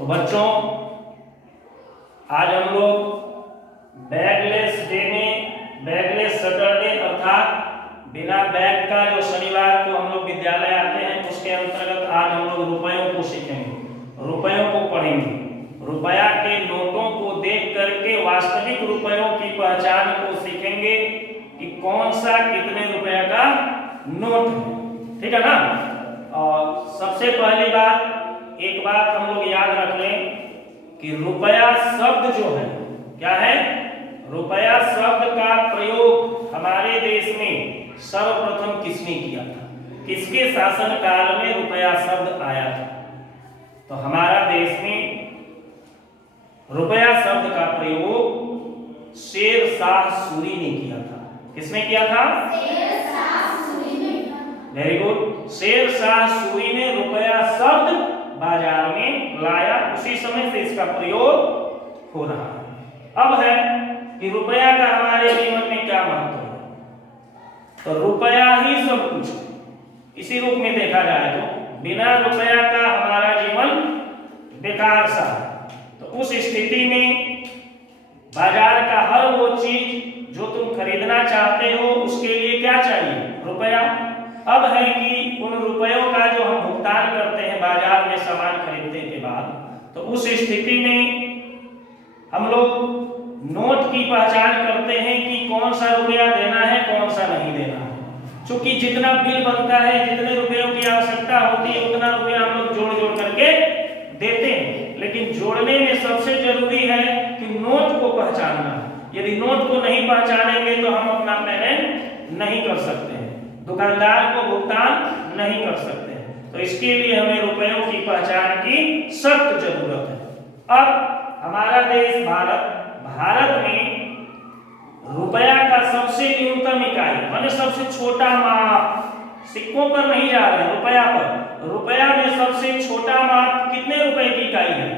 तो बच्चों आज हम लोग बैगलेस डे में बैगलेस सैटरडे अर्थात बिना बैग का जो शनिवार को हम लोग विद्यालय आते हैं उसके अंतर्गत आज हम लोग रुपयों को सीखेंगे, रुपयों को पढ़ेंगे। रुपया के नोटों को देख करके वास्तविक रुपयों की पहचान को सीखेंगे कि कौन सा कितने रुपया का नोट है, ठीक है ना। और सबसे पहली बात एक बात हम लोग याद रख लें कि रुपया शब्द जो है क्या है, रुपया शब्द का प्रयोग हमारे देश में सर्वप्रथम किसने किया था, किसके शासन काल में रुपया शब्द आया था। तो हमारा देश में रुपया शब्द का प्रयोग शेर शाह सूरी ने किया था। किसने किया था? Very good. शेर शाह सूरी ने रुपया शब्द बाजार में लाया, उसी समय से इसका प्रयोग हो रहा है। अब है कि रुपया का हमारे जीवन में क्या महत्व है। तो रुपया ही सब कुछ। इसी रूप में देखा जाए तो बिना रुपया का हमारा जीवन बेकार सा है। तो उस स्थिति में बाजार का हर वो चीज जो तुम खरीदना चाहते हो उसके लिए क्या चाहिए? रुपया। अब है कि उन रुपयों का जो हम भुगतान करते हैं बाजार में सामान खरीदने के बाद, तो उस स्थिति में हम लोग नोट की पहचान करते हैं कि कौन सा रुपया देना है कौन सा नहीं देना है। क्योंकि जितना बिल बनता है, जितने रुपयों की आवश्यकता होती है उतना रुपया हम लोग जोड़ जोड़ करके देते हैं। लेकिन जोड़ने में सबसे जरूरी है कि नोट को पहचानना। यदि नोट को नहीं पहचानेंगे तो हम अपना पेमेंट नहीं कर सकते हैं, दुकानदार को भुगतान नहीं कर सकते हैं। तो इसके लिए हमें रुपयों की पहचान की सख्त जरूरत है। अब हमारा देश भारत में रुपया का सबसे न्यूनतम इकाई माने सबसे छोटा माप, सिक्कों पर नहीं जा रहे हैं, रुपया पर। रुपया में सबसे छोटा माप कितने रुपए की इकाई है?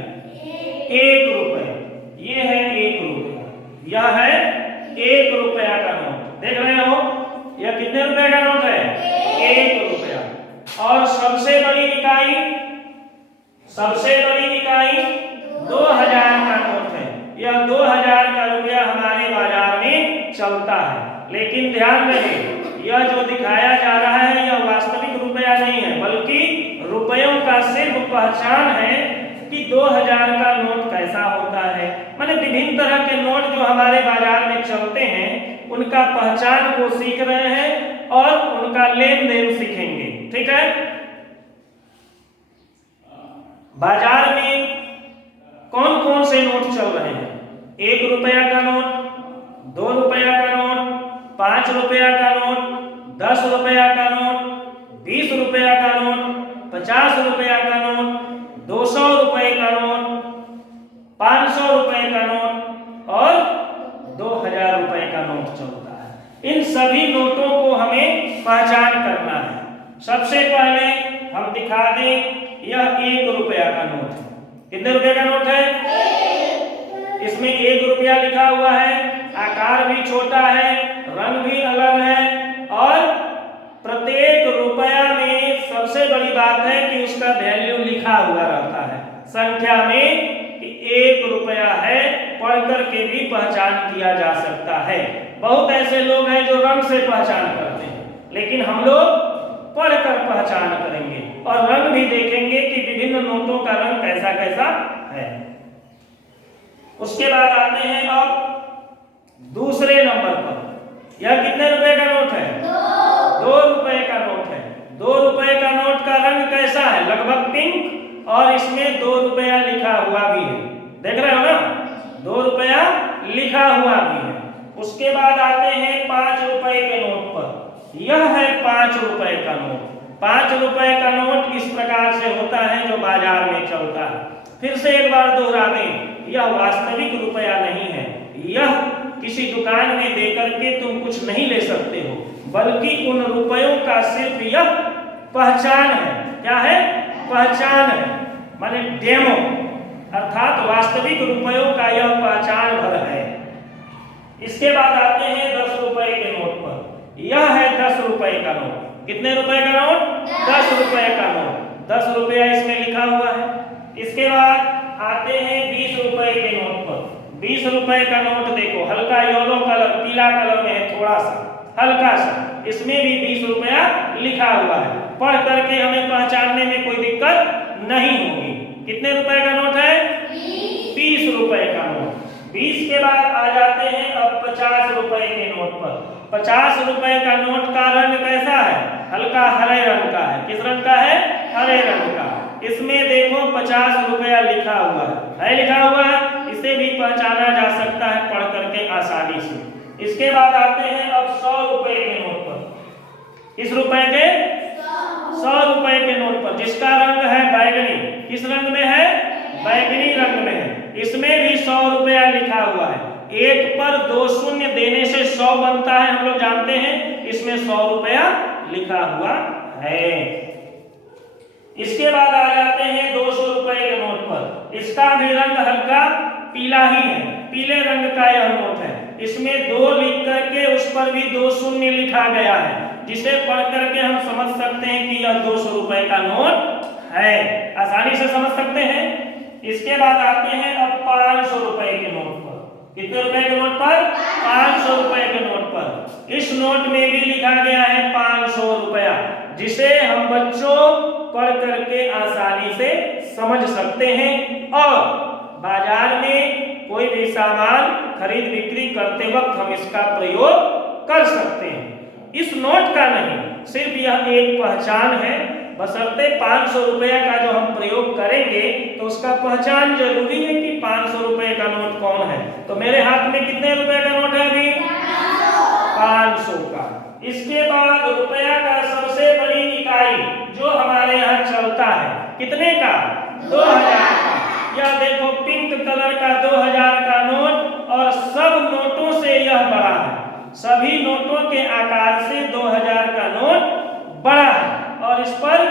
1 रुपये। ये है 1 रुपया, यह है 1 रुपया का नोट। देख रहे हो यह कितने रुपए का नोट है? 1 रुपया। और सबसे बड़ी इकाई 2000 का नोट है। यह 2000 का रुपया हमारे बाजार में चलता है। लेकिन ध्यान रहे यह जो दिखाया जा रहा है यह वास्तविक रुपया नहीं है, बल्कि रुपयों का सिर्फ पहचान है कि 2000 का नोट कैसा होता है। माने विभिन्न तरह के नोट जो हमारे बाजार में चलते हैं उनका पहचान को सीख रहे हैं और उनका लेन देन सीखेंगे, ठीक है। बाजार में कौन कौन से नोट चल रहे हैं? 1 रुपया का नोट, 2 रुपया का नोट, 5 रुपया का नोट, 10 रुपया का नोट, 20 रुपया का नोट, 50 रुपया का नोट, 200 रुपए का नोट, 500 रुपए का नोट और 2000 रुपए का नोट चलता है। इन सभी नोटों को हमें पहचान करना है। सबसे पहले हम दिखा दें यह 1 रुपया का नोट है। कितने रुपए का नोट है? इसमें 1 रुपया लिखा हुआ है, आकार भी छोटा है, रंग भी अलग है और प्रत्येक रुपया में सबसे बड़ी बात है कि उसका वैल्यू लिखा हुआ रहता है संख्या में कि 1 रुपया है, पढ़ करके भी पहचान किया जा सकता है। बहुत ऐसे लोग हैं जो रंग से पहचान करते हैं, लेकिन हम लोग पढ़कर पहचान करेंगे और रंग भी देखेंगे कि विभिन्न नोटों का रंग कैसा कैसा है। उसके बाद आते हैं अब दूसरे नंबर पर। यह कितने रुपए का नोट है? 2 रुपए का नोट है। 2 रुपए का नोट का रंग कैसा है? लगभग पिंक, और इसमें 2 रुपया लिखा हुआ भी है। देख रहे हो ना, 2 रुपया लिखा हुआ भी है। उसके बाद आते हैं 5 रुपए के नोट पर। यह है 5 रुपए का नोट। 5 रुपए का नोट इस प्रकार से होता है जो बाजार में चलता है। फिर से एक बार दोहरा दें, यह वास्तविक रुपया नहीं है। यह किसी दुकान में देकर के तुम कुछ नहीं ले सकते हो, बल्कि उन रुपयों का सिर्फ यह पहचान है। क्या है? पहचान है, माने डेमो, अर्थात वास्तविक रुपयों का यह पहचान भर है। इसके बाद आते हैं 10 रुपए के नोट पर। यह है 10 रुपए का नोट। कितने रुपए का नोट? 10 रुपए का नोट। 10 रुपया इसमें लिखा हुआ है। इसके बाद आते हैं 20 रुपए के नोट पर। 20 रुपए का नोट देखो, हल्का येलो कलर, पीला कलर में है, थोड़ा सा हल्का सा, इसमें भी 20 रुपया लिखा हुआ है। पढ़ करके हमें पहचानने में कोई दिक्कत नहीं होगी। कितने रुपए का नोट है? 20 रुपए का नोट। 20 के बाद आ जाते हैं अब 50 रुपए के नोट पर। 50 रुपए का नोट का रंग कैसा है? हल्का हरे रंग का है। किस रंग का है? हरे रंग का। इसमें देखो 50 रुपया लिखा हुआ है लिखा हुआ है, इसे भी पहचाना जा सकता है पढ़ करके आसानी से। इसके बाद आते हैं अब 100 रुपए के नोट पर। किस रुपए के? 100 रुपए के नोट पर, जिसका रंग है बैगनी। किस रंग में है? बैगनी रंग में है। इसमें भी 100 रुपया लिखा हुआ है। एक पर 2 शून्य देने से 100 बनता है, हम लोग जानते हैं। इसमें 100 रुपया लिखा हुआ है। इसके बाद आ जाते हैं 200 रुपए के नोट पर। इसका भी रंग हल्का पीला ही है, पीले रंग का यह नोट है। इसमें 2 लिख करके उस पर भी 2 शून्य लिखा गया है, जिसे पढ़ करके हम समझ सकते हैं कि यह 200 रुपए का नोट है। आसानी से समझ सकते हैं। इसके बाद आते हैं अब 500 रुपए के नोट पर। कितने रुपए के नोट पर? 500 रुपए के नोट पर। इस नोट में भी लिखा गया है 500 रुपया, जिसे हम बच्चों पढ़ करके आसानी से समझ सकते हैं। और बाजार में कोई भी सामान खरीद बिक्री करते वक्त हम इसका प्रयोग कर सकते हैं। इस नोट का नहीं, सिर्फ यह एक पहचान है। बशर्ते 500 रुपया का जो हम प्रयोग करेंगे तो उसका पहचान जरूरी है कि 500 रुपए का नोट कौन है। तो मेरे हाथ में कितने रुपए का नोट है अभी? 500 का। इसके बाद रुपया का सबसे बड़ी इकाई जो हमारे यहाँ चलता है, कितने का? 2000 का। यह देखो पिंक कलर का 2000 का नोट, और सब नोटों से यह बड़ा है। सभी नोटों के आकार से 2000 का नोट बड़ा है, और इस पर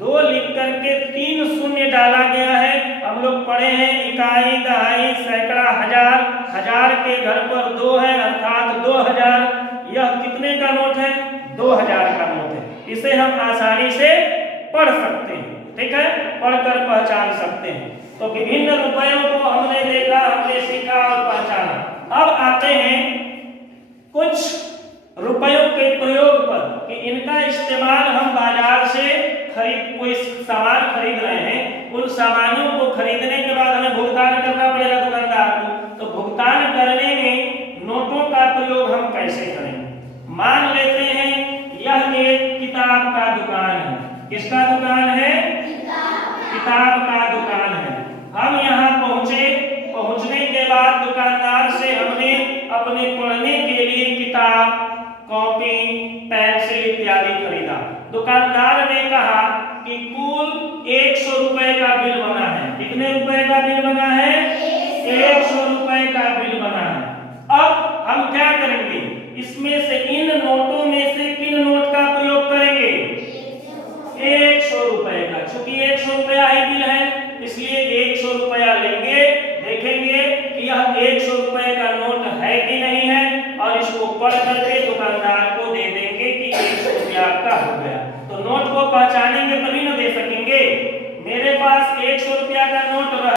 2 लिख करके 3 शून्य डाला गया है। हम लोग पढ़े हैं इकाई, दहाई, सैकड़ा, हजार। हजार के घर पर 2 है, अर्थात 2000। यह कितने का नोट है? 2000 का नोट है। इसे हम आसानी से पढ़ सकते हैं, ठीक है, पढ़कर पहचान सकते हैं। तो विभिन्न रुपयों को हमने देखा, हमने सीखा और पहचाना। अब आते हैं कुछ रुपयों के प्रयोग पर कि इनका इस्तेमाल हम बाजार से कोई सामान खरीद रहे हैं, उन सामानों को खरीदने के बाद हमें भुगतान करना पड़ेगा दुकानदार को। तो भुगतान करने में नोटों का प्रयोग हम कैसे करेंगे? मान लेते हैं यह एक किताब का दुकान है। किसका दुकान है? किताब का दुकान है। हम यहाँ पहुंचे, पहुंचने के बाद दुकानदार से हमने अपने पढ़ने के लिए किताब, कॉपी, पेंसिल इत्यादि खरीदा। दुकानदार ने कहा कि कुल 100 रुपए का बिल बना है। कितने रुपए का बिल बना है? 100 रुपए का बिल बना है। अब हम क्या करेंगे? इसमें से इन नोटों में से किन नोट का प्रयोग करेंगे? 100 रुपए का। चूंकि 100 रुपया ही बिल है, इसलिए 100 रुपया लेंगे, देखेंगे कि यह 100 रुपए का नोट है कि नहीं है, और इसको पढ़ करके दुकानदार को दे देंगे कि 100 रुपया आपका हो गया। तो नोट को पहचानेंगे तभी ना दे सकेंगे। मेरे पास 100 रुपया का नोट